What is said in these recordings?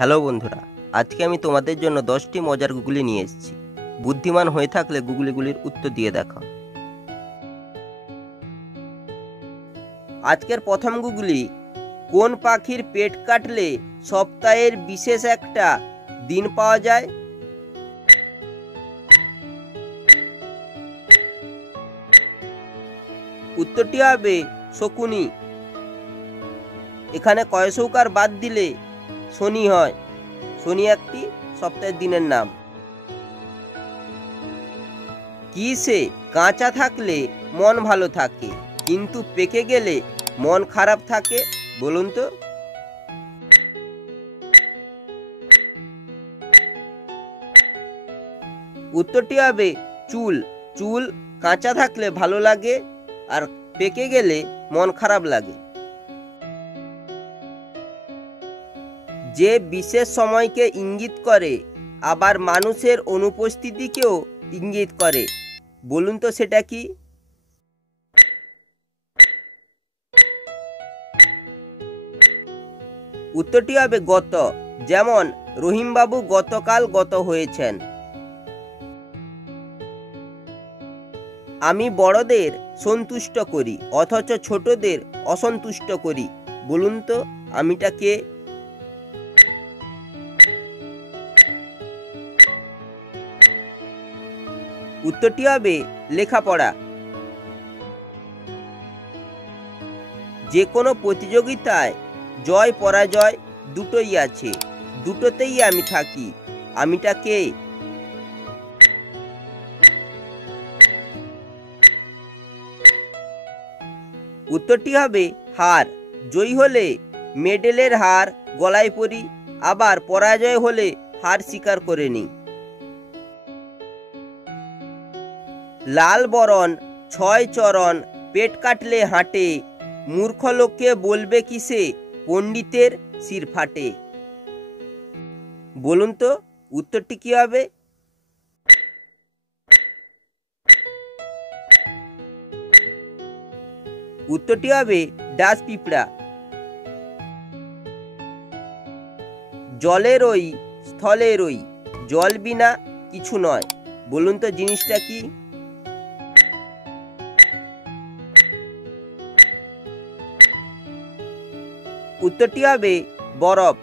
Hello বন্ধুরা, আজকে আমি তোমাদের জন্য 10টি মজার গুগলি নিয়ে এসেছি। বুদ্ধিমান হয়ে থাকলে গুগলিগুলির উত্তর দিয়ে দেখাও। আজকের প্রথম গুগলি, কোন পাখির পেট কাটলে সপ্তাহের বিশেষ একটা দিন পাওয়া যায়? উত্তরটি হবে শকুনি। এখানে কয়সৌকার বাদ দিলে শনি হয়। শনি একটি সপ্তাহের দিনের নাম। কিসে কাঁচা থাকলে মন ভালো থাকে কিন্তু পেকে গেলে মন খারাপ থাকে? বলুন তো। উত্তরটি হবে চুল। চুল কাঁচা থাকলে ভালো লাগে আর পেকে গেলে মন খারাপ লাগে। যে বিশেষ সময়কে ইঙ্গিত করে আবার মানুষের অনুপস্থিতিকেও ইঙ্গিত করে, বলুন তো সেটা কি? উত্তরটি হবে গত। যেমন রহিমবাবু গতকাল গত হয়েছেন। আমি বড়দের সন্তুষ্ট করি অথচ ছোটদের অসন্তুষ্ট করি, বলুন তো আমিটা কে? উত্তরটি হবে লেখাপড়া। যে কোনো প্রতিযোগিতায় জয় পরাজয় দুটোই আছে, দুটোতেই আমি থাকি, আমিটা কে? উত্তরটি হবে হার। জয়ী হলে মেডেলের হার গলায় পরি, আবার পরাজয় হলে হার স্বীকার করে নিই। লাল বরণ 6 চরণ পেট কাটলে হাঁটে, মূর্খ লোককে বলবে কিসে পণ্ডিতের শির ফাটে? বলুন তো উত্তরটি কি হবে? উত্তরটি হবে ডাস পিঁপড়া। জলে রই স্থলে রই, জল বিনা কিছু নয়, বলুন তো জিনিসটা কি? উত্তরটি হবে বরফ।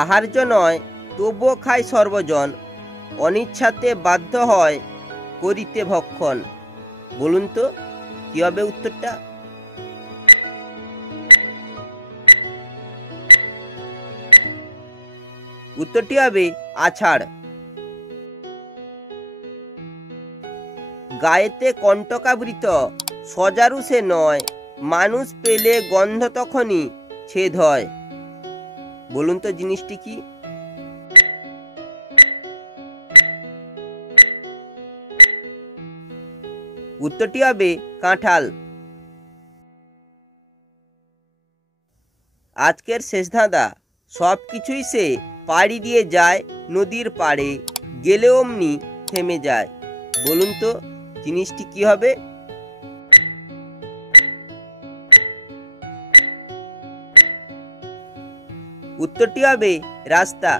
আহার্য নয় তবুও খায় সর্বজন, অনিচ্ছাতে বাধ্য হয় করিতে ভক্ষণ, বলুন তো কি হবে উত্তরটা? উত্তরটি হবে আষাঢ়। গায়েতে কণ্টকাবৃত সজারু সে নয়, মানুষ পেলে গন্ধ তখনই ছেদ হয়, বলুন তো জিনিসটি কি? উত্তরটি হবে কাঁঠাল। আজকের শেষ ধাঁধা, সব কিছুই সে পাড়ি দিয়ে যায় নদীর পাড়ে, গেলে অমনি থেমে যায়, বলুন তো জিনিসটি কি হবে? উত্তরটি হবে রাস্তা।